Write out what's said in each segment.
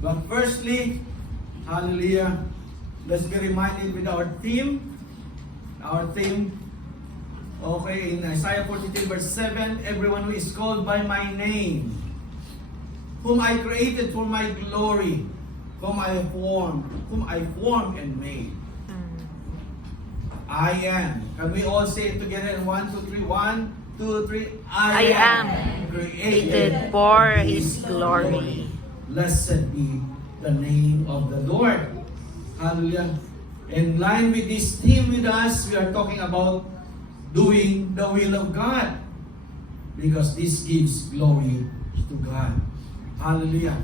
But firstly, hallelujah, let's be reminded with our theme. Our theme, okay, in Isaiah 42 verse 7, everyone who is called by my name, whom I created for my glory, whom I formed and made. I am. Can we all say it together in 1, 2, 3? 1, 2, 3. I am created for His glory. Blessed be the name of the Lord. Hallelujah. In line with this theme with us, we are talking about doing the will of God. Because this gives glory to God. Hallelujah.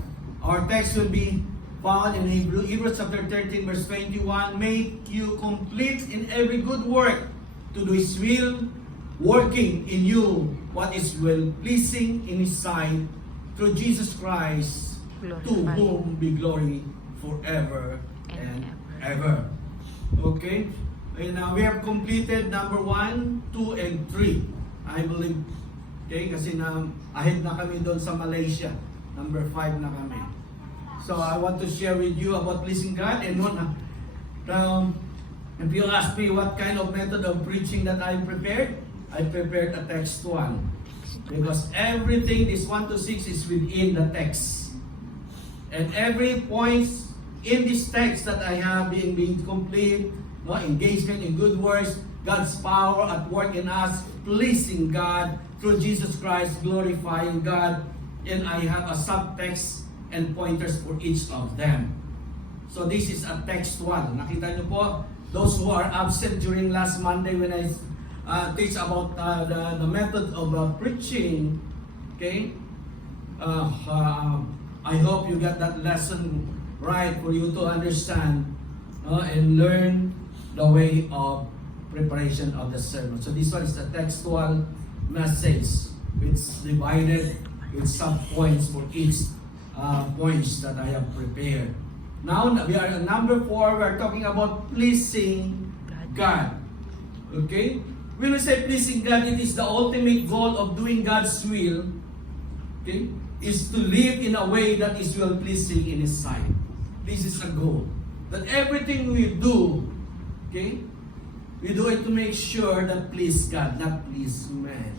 Our text will be found in Hebrews chapter 13 verse 21. Make you complete in every good work to do His will, working in you what is well pleasing in His sight through Jesus Christ, to whom be glory forever and ever. Okay? And we have completed number 1, 2, and 3. I believe. Okay? Kasi ahead na kami doon sa Malaysia. Number 5 na kami. So I want to share with you about pleasing God. And if you ask me what kind of method of preaching that I prepared a text 1. Because everything, this 1 to 6 is within the text. And every point in this text that I have being complete, engagement in good works, God's power at work in us, pleasing God through Jesus Christ, glorifying God, and I have a subtext and pointers for each of them. So this is a text 1. Nakita niyo po, those who are absent during last Monday when I teach about the method of preaching, okay? I hope you got that lesson right for you to understand and learn the way of preparation of the sermon. So this one is the textual message. It's divided with some points for each points that I have prepared. Now we are on number 4. We are talking about pleasing God. Okay? When we say pleasing God, it is the ultimate goal of doing God's will. Okay? Is to live in a way that is well-pleasing in His sight. This is a goal. That everything we do, okay, we do it to make sure that please God, not please man.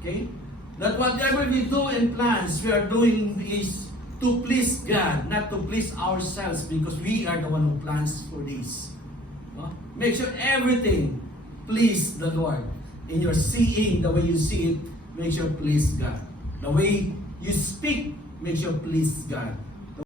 Okay? That whatever we do and plans, we are doing is to please God, not to please ourselves, because we are the one who plans for this. Make sure everything please the Lord. In your seeing, the way you see it, make sure please God. The way you speak, make sure please God.